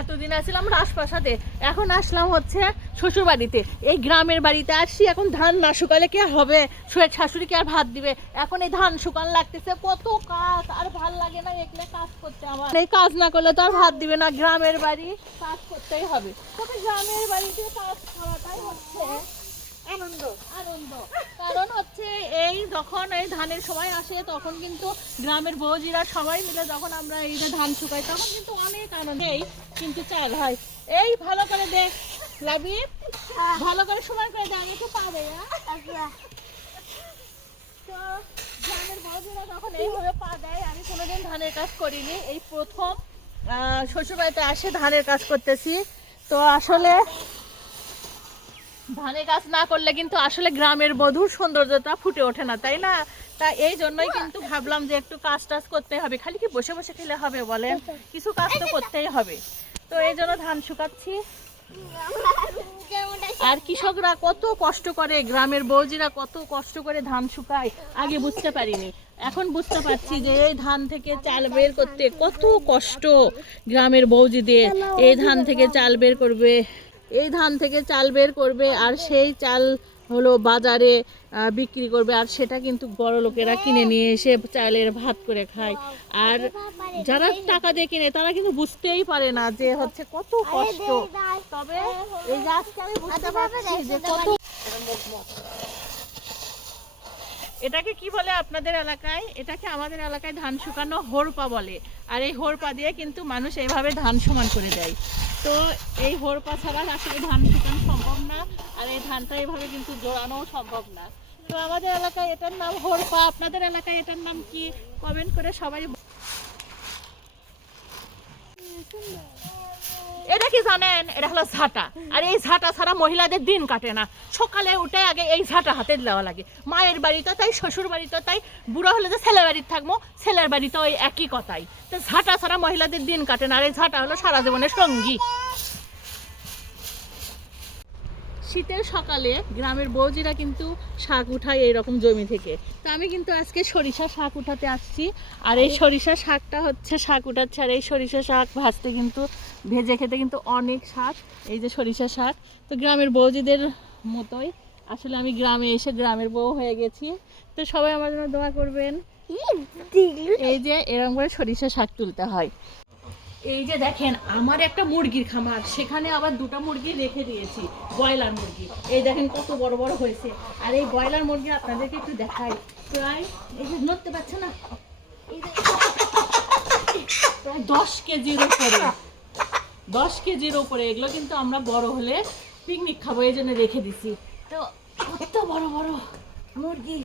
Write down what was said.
এতদিন আসলাম রাজপ্রাসাদে, এখন আসলাম হচ্ছে শ্বশুর বাড়িতে। এই গ্রামের বাড়িতে আসছি, এখন ধান না শুকালে কি আর হবে? শাশুড়িকে আর ভাত দিবে? এখন এই ধান শুকান লাগতেছে, কত কাজ, আর ভাল লাগে না এগুলো কাজ করতে। আমার এই কাজ না করলে তো আর ভাত দিবে না। গ্রামের বাড়ি, কাজ করতেই হবে। তবে গ্রামের বাড়িতে কাজ করাটাই হচ্ছে আনন্দ। আনন্দ কারণ হচ্ছে এই যখন এই ধানের সময় আসে তখন কিন্তু গ্রামের বৌজিরা সবাই মিলে যখন আমরা এই যে ধান শুকাই তখন কিন্তু অনেক আনন্দ। এই কিন্তু চাল হয়, এই ভালো করে দেখ লাবি, ভালো করে সময় করে দেখ, একটু পাবে। তো গ্রামের বৌজিরা যখন এইভাবে পা দেয়, আমি কোনোদিন ধানের কাজ করিনি, এই প্রথম শ্বশুরবাড়িতে আসে ধানের কাজ করতেছি। তো আসলে ধানের কাজ না করলে কিন্তু আসলে গ্রামের বধূর সৌন্দর্যটা ফুটে ওঠে না, তাই না? তা এই জন্যই কিন্তু ভাবলাম যে একটু কাজ টাজ করতে হবে। খালি কি বসে বসে খেলে হবে বলেন? কিছু কাজ তো করতেই হবে। তো এই জন্য ধান শুকাচ্ছি। আর কৃষকরা কত কষ্ট করে, গ্রামের বৌজিরা কত কষ্ট করে ধান শুকায়, আগে বুঝতে পারিনি, এখন বুঝতে পারছি যে এই ধান থেকে চাল বের করতে কত কষ্ট গ্রামের বৌজিদের। এই ধান থেকে চাল বের করবে, এই ধান থেকে চাল বের করবে, আর সেই চাল হলো বাজারে বিক্রি করবে, আর সেটা কিন্তু বড় লোকেরা কিনে নিয়ে এসে চালের ভাত করে খায়। আর যারা টাকা দিয়ে কিনে তারা কিন্তু বুঝতেই পারে না যে হচ্ছে কত কষ্ট। তবে এই যে আজকে আমি বুঝতে পারছি যে কত। এটাকে কি বলে আপনাদের এলাকায়? এটাকে আমাদের এলাকায় ধান শুকানো হোরপা বলে। আর এই হোরপা দিয়ে কিন্তু মানুষ এইভাবে ধান সমান করে দেয়। তো এই হোরপা ছাড়া আসলে ধান শুকানো সম্ভব না, আর এই ধানটা এইভাবে কিন্তু জোড়ানোও সম্ভব না। তো আমাদের এলাকায় এটার নাম হোরপা, আপনাদের এলাকায় এটার নাম কি? কমেন্ট করে সবাই। এটা কি জানেন? এটা হলো ঝাঁটা। আর এই ঝাঁটা ছাড়া মহিলাদের দিন কাটে না। সকালে উঠে আগে এই ঝাঁটা হাতে দেওয়া লাগে। মায়ের বাড়িতে তাই, শ্বশুর বাড়িতে তাই, বুড়ো হলে যে ছেলের বাড়িতে থাকবো, ছেলের বাড়িতে ওই একই কথাই। তো ঝাঁটা ছাড়া মহিলাদের দিন কাটে না, আর এই ঝাঁটা হলো সারা জীবনের সঙ্গী। শীতের সকালে গ্রামের বৌজিরা কিন্তু শাক উঠায় এইরকম জমি থেকে। তো আমি কিন্তু আজকে সরিষা শাক উঠাতে আসছি। আর এই সরিষা শাকটা হচ্ছে শাক উঠাচ্ছে, আর এই সরিষা শাক ভাজতে কিন্তু ভেজে খেতে কিন্তু অনেক স্বাদ। এই যে সরিষা শাক, তো গ্রামের বৌজিদের মতোই আসলে আমি গ্রামে এসে গ্রামের বউ হয়ে গেছি। তো সবাই আমার জন্য দোয়া করবেন। এই যে এরকম করে সরিষা শাক তুলতে হয়। এই যে দেখেন আমার একটা মুরগির খামার, সেখানে আবার দুটো মুরগি রেখে দিয়েছি, ব্রয়লার মুরগি। এই দেখেন কত বড় বড় হয়েছে। আর এই ব্রয়লার মুরগি আপনাদেরকে একটু দেখাই, প্রায় এই যে নড়তে পারছে না, এই যে প্রায় 10 কেজির উপরে, 10 কেজির উপরে। এগুলো কিন্তু আমরা বড় হলে পিকনিক খাবো, এই জন্য রেখে দিছি। তো কত বড় বড় মুরগি।